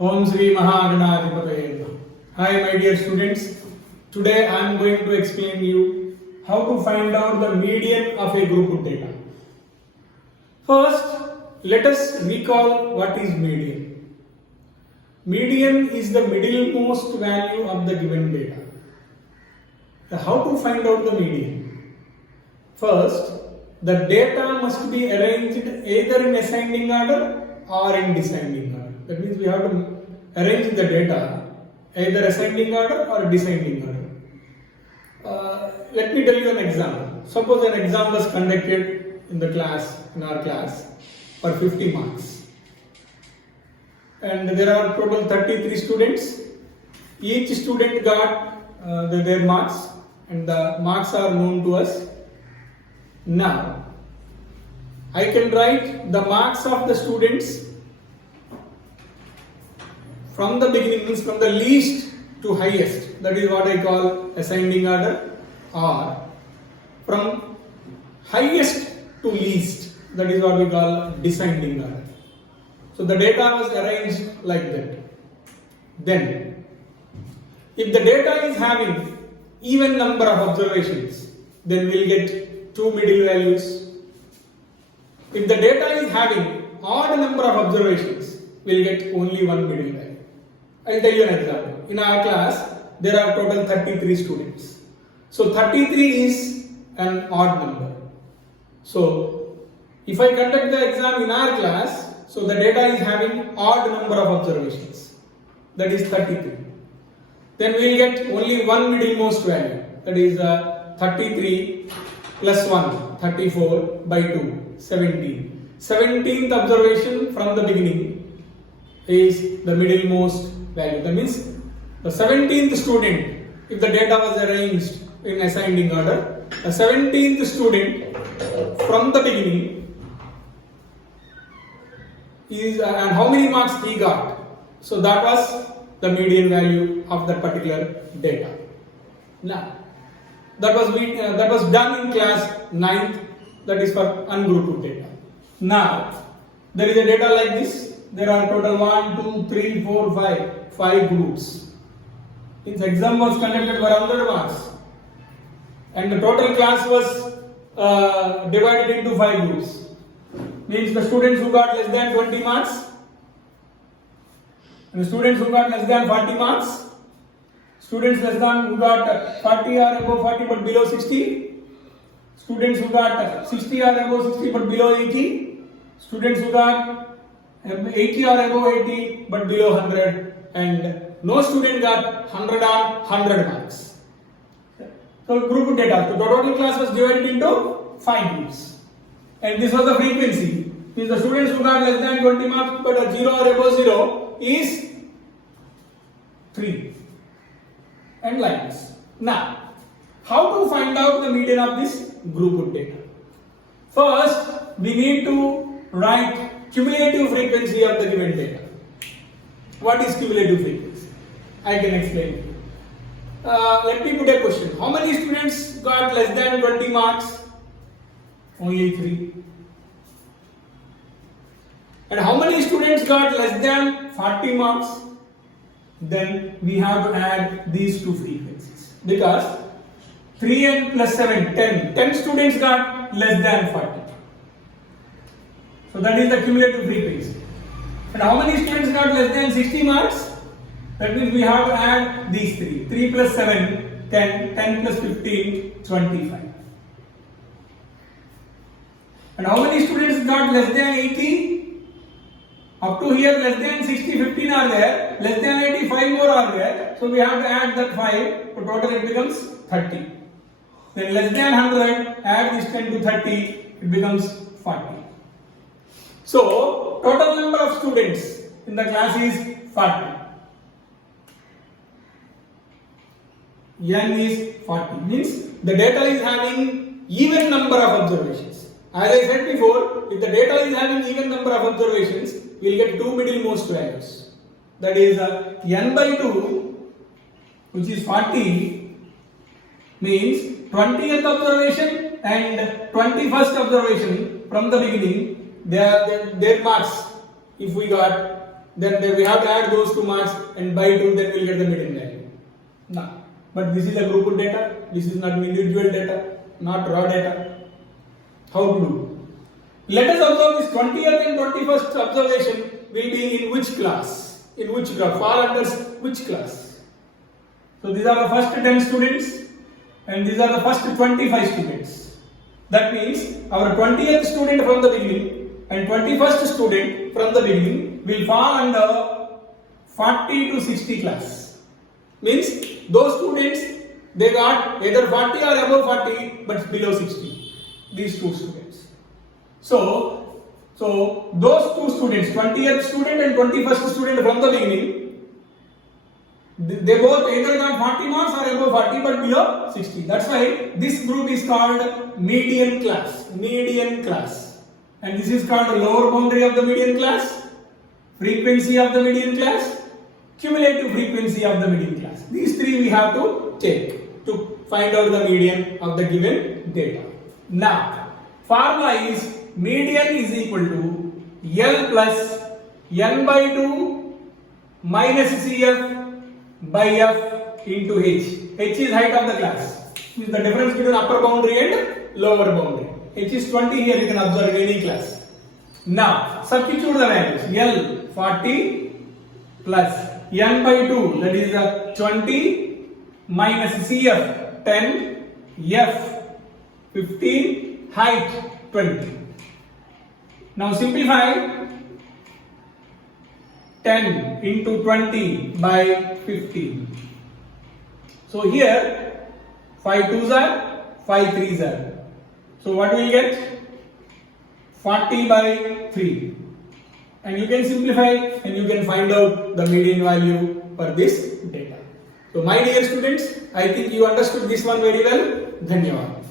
Om Sri Mahaganadhipataye Namaha. Hi my dear students, today I am going to explain you how to find out the median of a group of data. First, let us recall what is median. Median is the middlemost value of the given data. How to find out the median? First, the data must be arranged either in ascending order or in descending order. That means we have to arrange the data either ascending order or descending order. Let me tell you an example. Suppose an exam was conducted in our class, for 50 marks. And there are total 33 students. Each student got their marks, and the marks are known to us. Now, I can write the marks of the students from the beginning, means from the least to highest. That is what I call ascending order, or from highest to least. That is what we call descending order. So the data was arranged like that. Then, if the data is having even number of observations, then we'll get two middle values. If the data is having odd number of observations, we'll get only one middle value. I'll tell you an example. In our class, there are total 33 students. So 33 is an odd number. So if I conduct the exam in our class, so the data is having odd number of observations. That is 33. Then we will get only one middlemost value. That is 33 plus 1, 34 by 2, 17. 17th observation from the beginning is the middlemost value. That means the 17th student, if the data was arranged in ascending order, the 17th student from the beginning is and how many marks he got. So that was the median value of that particular data. Now, that was done in class 9th, that is for ungrouped data. Now, there is a data like this. There are total 1, 2, 3, 4, 5 groups. This exam was conducted for 100 marks, and the total class was divided into 5 groups. Means the students who got less than 20 marks, and the students who got less than 40 marks, students who got 40 or above 40 but below 60, students who got 60 or above 60 but below 80, students who got 80 or above 80 but below 100, and no student got 100 or 100 marks. So group data. So the total class was divided into 5 groups, and this was the frequency. Means the students who got less than 20 marks but 0 or above 0 is 3, and like this. Now, how to find out the median of this group of data? First, we need to write cumulative frequency of the given data. What is cumulative frequency? I can explain it. Let me put a question. How many students got less than 20 marks? Only 3. And how many students got less than 40 marks? Then we have to add these two frequencies, because 3 and plus 7, 10 students got less than 40. So that is the cumulative frequency. And how many students got less than 60 marks? That means we have to add these 3. 3 plus 7, 10, 10 plus 15, 25. And how many students got less than 80? Up to here, less than 60, 15 are there, less than 80, 5 more are there. So we have to add that 5, so total it becomes 30. Then less than 100, add this 10 to 30, it becomes 40. So total number of students in the class is 40. N is 40, means the data is having even number of observations. As I said before, if the data is having even number of observations, we will get two middlemost values. That is n by 2, which is 40, means 20th observation and 21st observation from the beginning, their marks, if we got then we have to add those 2 marks and by 2, then we'll get the median value. Now, but this is a group data, this is not individual data, not raw data. How to do? Let us observe this 20th and 21st observation will be in which class? In which graph? Fall under which class? So these are the first 10 students and these are the first 25 students. That means our 20th student from the beginning and 21st student from the beginning will fall under 40 to 60 class. Means those students, they got either 40 or above 40 but below 60. These 2 students. So those 2 students, 20th student and 21st student from the beginning, they both either got 40 marks or above 40 but below 60. That's why this group is called median class. Median class. And this is called the lower boundary of the median class, frequency of the median class, cumulative frequency of the median class. These 3 we have to take to find out the median of the given data. Now, formula is median is equal to L plus N by 2 minus CF by F into H. H is height of the class. This is the difference between upper boundary and lower boundary. H is 20 here, you can observe any class. Now, substitute the values. L 40 plus N by 2, that is 20 minus CF 10, F 15, height 20. Now simplify 10 into 20 by 15. So here 5 2s are 5 3s are. So what we get? 40 by 3. And you can simplify and you can find out the median value for this data. So my dear students, I think you understood this one very well. Dhanyavad.